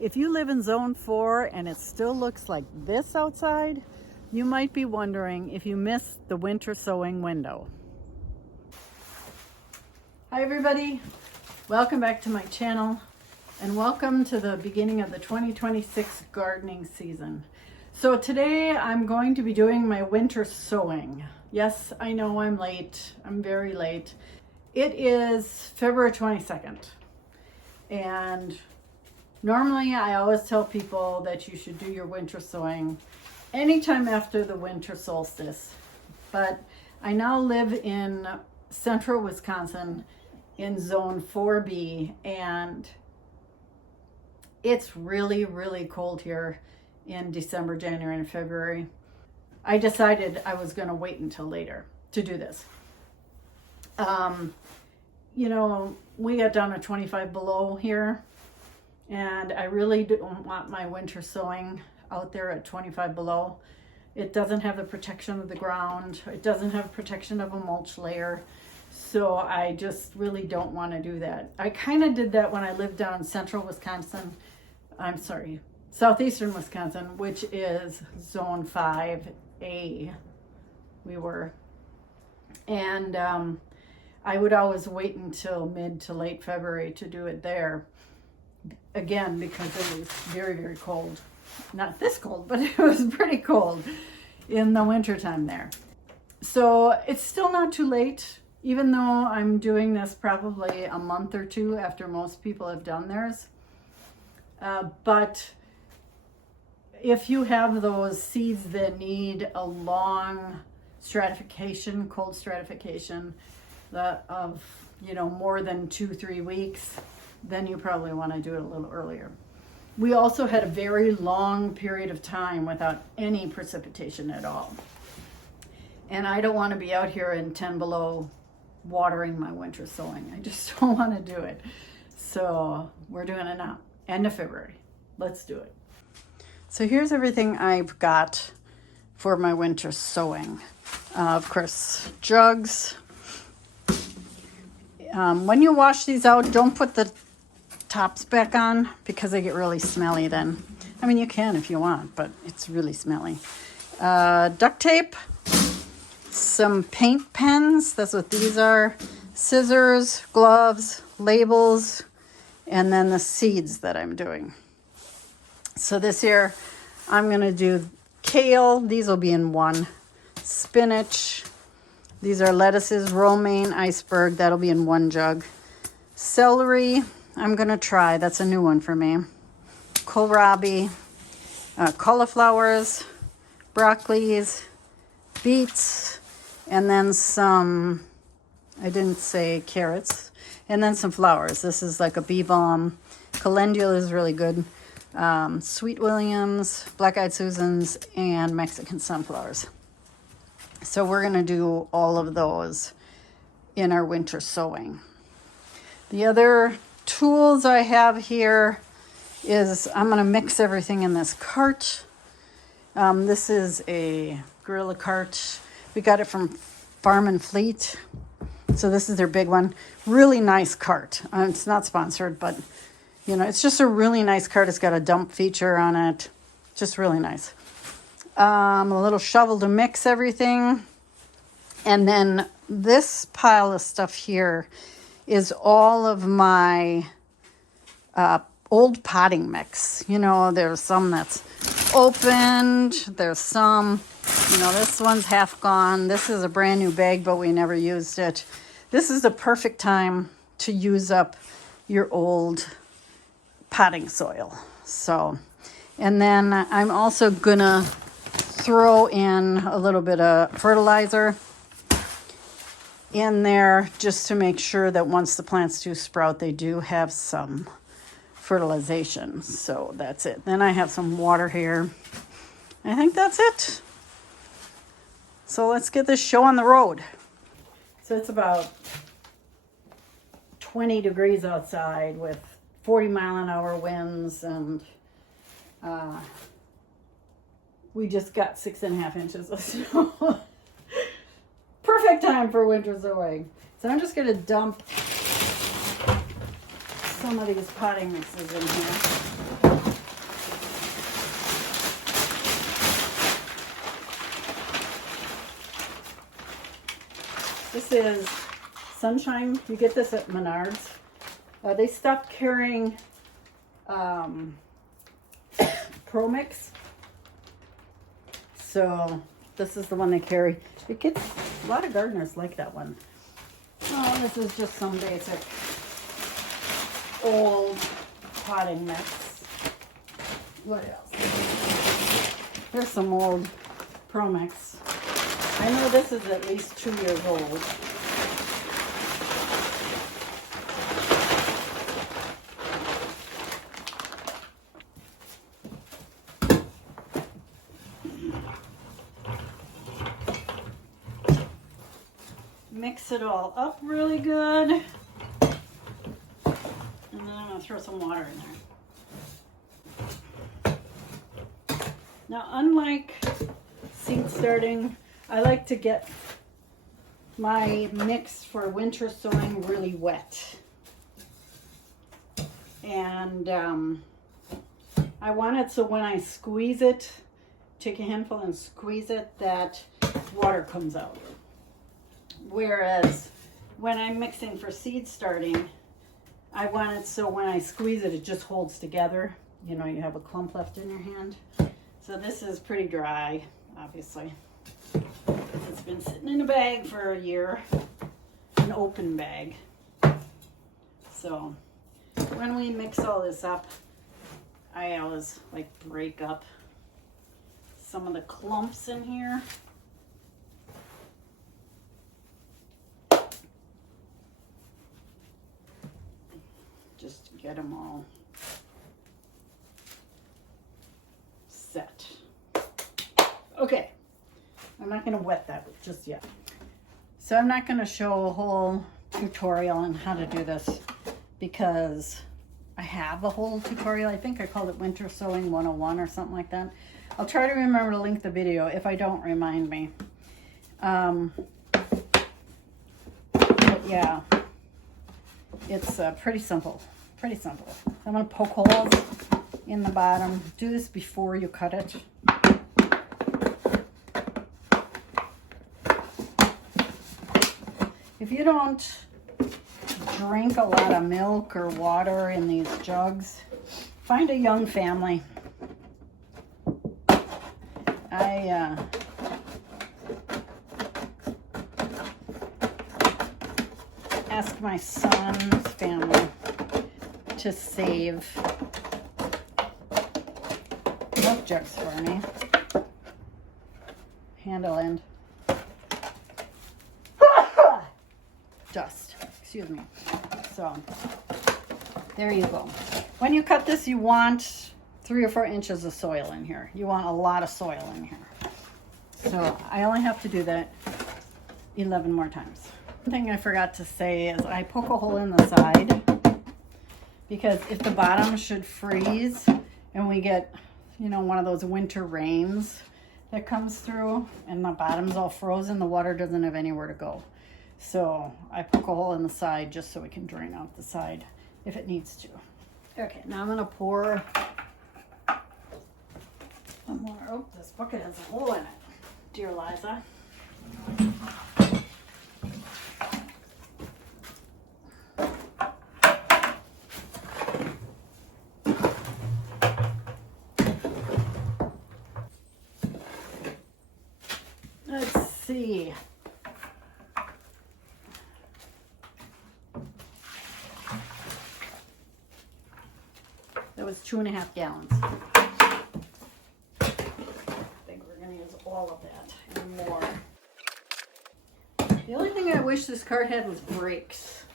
If you live in zone 4 and it still looks like this outside, you might be wondering if you missed the winter sowing window. Hi everybody, welcome back to my channel and welcome to the beginning of the 2026 gardening season. So today I'm going to be doing my winter sowing. Yes, I know I'm late, I'm very late. It is February 22nd and normally I always tell people that you should do your winter sowing anytime after the winter solstice, but I now live in central Wisconsin in zone 4B and it's really cold here in December, January, and February. I decided I was going to wait until later to do this. You know, we got down to 25 below here, and I really don't want my winter sowing out there at 25 below. It doesn't have the protection of the ground. It doesn't have protection of a mulch layer. So I just really don't want to do that. I kind of did that when I lived down in central Wisconsin. I'm sorry, southeastern Wisconsin, which is zone 5A we were. And I would always wait until mid to late February to do it there. Again, because it was very cold. Not this cold, but it was pretty cold in the wintertime there. So it's still not too late, even though I'm doing this probably a month or two after most people have done theirs. But if you have those seeds that need a long stratification, cold stratification, of more than 2-3 weeks, then you probably want to do it a little earlier. We also had a very long period of time without any precipitation at all. And I don't want to be out here in 10 below watering my winter sowing. I just don't want to do it. So we're doing it now, end of February. Let's do it. So here's everything I've got for my winter sowing. Of course, jugs. When you wash these out, don't put the tops back on because they get really smelly then. I mean, you can if you want, but it's really smelly. Duct tape, some paint pens, that's what these are, scissors, gloves, labels, and then the seeds that I'm doing. So this year I'm going to do kale, these will be in one, spinach, these are lettuces, romaine, iceberg, that'll be in one jug, celery, I'm going to try, that's a new one for me, kohlrabi, cauliflowers, broccolis, beets, and then some, I didn't say carrots, and then some flowers. This is like a bee balm. Calendula is really good. Sweet Williams, black-eyed Susans, and Mexican sunflowers. So we're going to do all of those in our winter sowing. The other tools I have here is I'm going to mix everything in this cart. This is a Gorilla cart. We got it from Farm and Fleet. So this is their big one. Really nice cart. It's not sponsored, but it's just a really nice cart. It's got a dump feature on it. Just really nice. A little shovel to mix everything. And then this pile of stuff here is all of my old potting mix. There's some that's opened. There's some, this one's half gone. This is a brand new bag, but we never used it. This is the perfect time to use up your old potting soil. So, and then I'm also gonna throw in a little bit of fertilizer in there just to make sure that once the plants do sprout, they do have some fertilization. So that's it. Then I have some water here. I think that's it. So let's get this show on the road. So it's about 20 degrees outside with 40-mile-an-hour winds, and we just got 6.5 inches of snow. Perfect time for winter sowing. So I'm just going to dump some of these potting mixes in here. This is Sunshine. You get this at Menards. They stopped carrying Pro Mix. So this is the one they carry. It gets, a lot of gardeners like that one. Oh, this is just some basic old potting mix. What else? Here's some old Pro Mix. I know this is at least 2 years old. Mix it all up really good. And then I'm going to throw some water in there. Now, unlike seed starting, I like to get my mix for winter sowing really wet. And I want it so when I squeeze it, take a handful and squeeze it, that water comes out. Whereas when I'm mixing for seed starting, I want it so when I squeeze it, it just holds together. You know, you have a clump left in your hand. So this is pretty dry, obviously. It's been sitting in a bag for a year, an open bag. So when we mix all this up, I always like break up some of the clumps in here. Just to get them all set. Okay, I'm not going to wet that just yet. So I'm not going to show a whole tutorial on how to do this because I have a whole tutorial. I think I called it Winter Sowing 101 or something like that. I'll try to remember to link the video. If I don't, remind me. But yeah. It's pretty simple, pretty simple. I'm going to poke holes in the bottom. Do this before you cut it. If you don't drink a lot of milk or water in these jugs, find a young family. Ask my son's family to save milk jugs for me. Handle end. Dust, excuse me. So, there you go. When you cut this, you want 3 or 4 inches of soil in here. You want a lot of soil in here. So, I only have to do that 11 more times. One thing I forgot to say is I poke a hole in the side because if the bottom should freeze and we get, you know, one of those winter rains that comes through and the bottom's all frozen, the water doesn't have anywhere to go. So I poke a hole in the side just so it can drain out the side if it needs to. Okay, now I'm going to pour one more. Oh, this bucket has a hole in it, dear Liza. Let's see. That was 2.5 gallons. I think we're going to use all of that and more. The only thing I wish this cart had was brakes.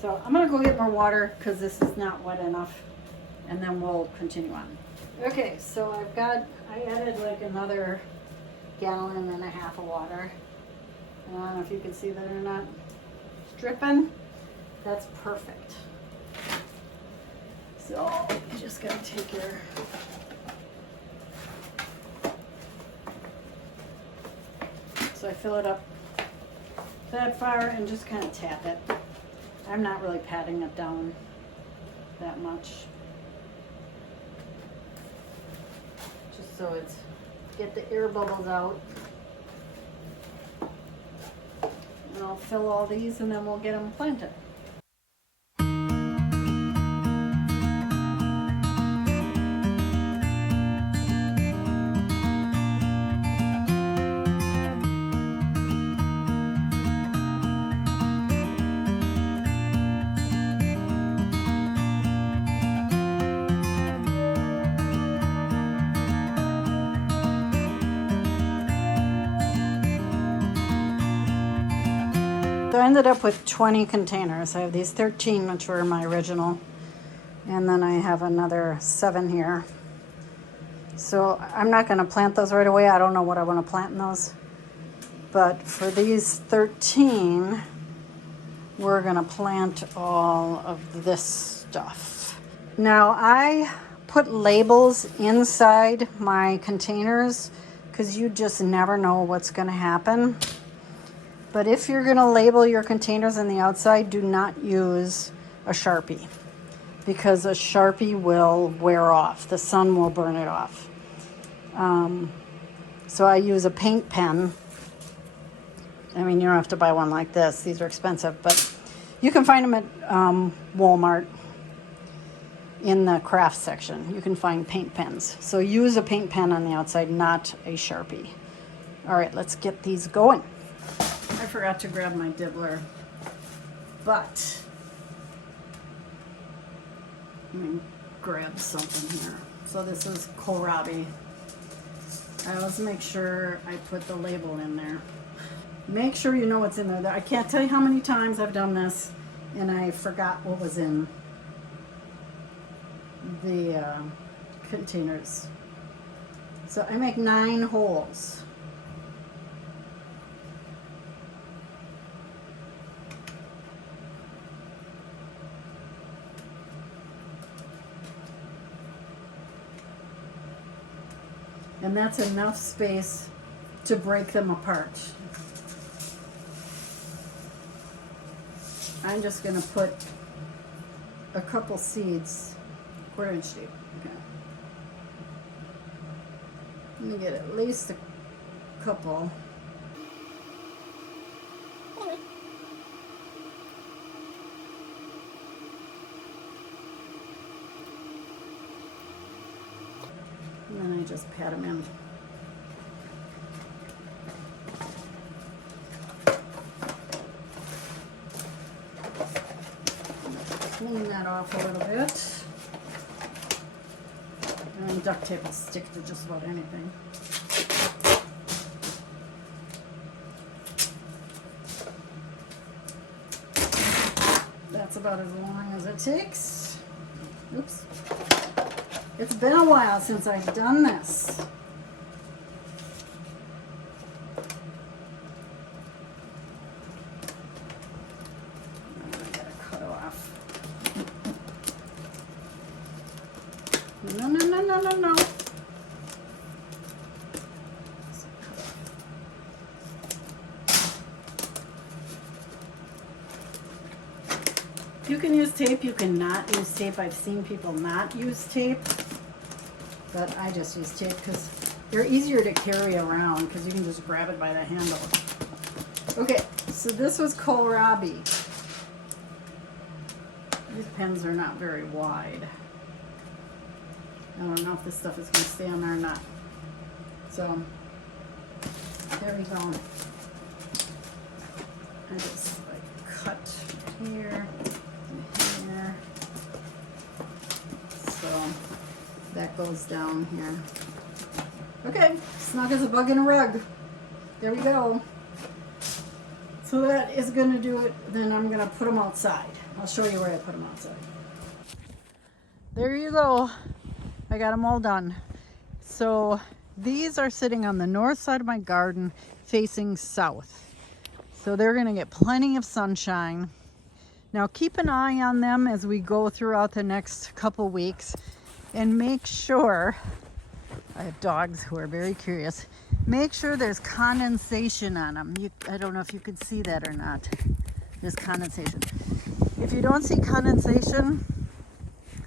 So I'm going to go get more water because this is not wet enough, and then we'll continue on. Okay, so I added like another 1.5 gallons of water. And I don't know if you can see that or not. It's dripping. That's perfect. So you just gotta take your so I fill it up that far and just kind of tap it. I'm not really patting it down that much. Just so it's get the air bubbles out. And I'll fill all these and then we'll get them planted. So I ended up with 20 containers. I have these 13, which were my original, and then I have another 7 here. So I'm not going to plant those right away. I don't know what I want to plant in those. But for these 13, we're going to plant all of this stuff. Now I put labels inside my containers because you just never know what's going to happen. But if you're going to label your containers on the outside, do not use a Sharpie because a Sharpie will wear off. The sun will burn it off. So I use a paint pen. I mean, you don't have to buy one like this. These are expensive, but you can find them at Walmart in the craft section. You can find paint pens. So use a paint pen on the outside, not a Sharpie. All right, let's get these going. I forgot to grab my dibbler, but let me grab something here. So this is kohlrabi. I always make sure I put the label in there. Make sure you know what's in there. I can't tell you how many times I've done this and I forgot what was in the containers. So I make 9 holes. And that's enough space to break them apart. I'm just going to put a couple seeds, 1/4 inch deep. Okay. Let me get at least a couple. And then I just pat them in. Clean that off a little bit. And duct tape will stick to just about anything. That's about as long as it takes. Oops. It's been a while since I've done this. I gotta cut off. No. You can use tape, you cannot use tape. I've seen people not use tape. But I just use tape because they're easier to carry around because you can just grab it by the handle. Okay, so this was kohlrabi. These pens are not very wide. I don't know if this stuff is going to stay on there or not. So, there we go. I just cut here and here. So, that goes down here. Okay, snug as a bug in a rug. There we go. So that is going to do it. Then I'm going to put them outside. I'll show you where I put them outside. There you go. I got them all done. So these are sitting on the north side of my garden facing south. So they're going to get plenty of sunshine. Now keep an eye on them as we go throughout the next couple weeks. And make sure, I have dogs who are very curious, make sure there's condensation on them. I don't know if you can see that or not. There's condensation. If you don't see condensation,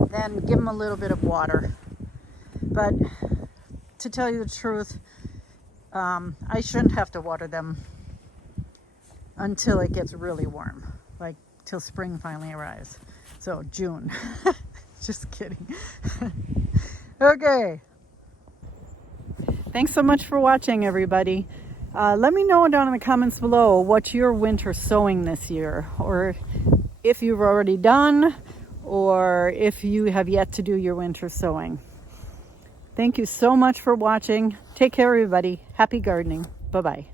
then give them a little bit of water. But to tell you the truth, I shouldn't have to water them until it gets really warm, like till spring finally arrives. So June. Just kidding. Okay. Thanks so much for watching, everybody. Let me know down in the comments below what's your winter sowing this year, or if you've already done, or if you have yet to do your winter sowing. Thank you so much for watching. Take care, everybody. Happy gardening. Bye-bye.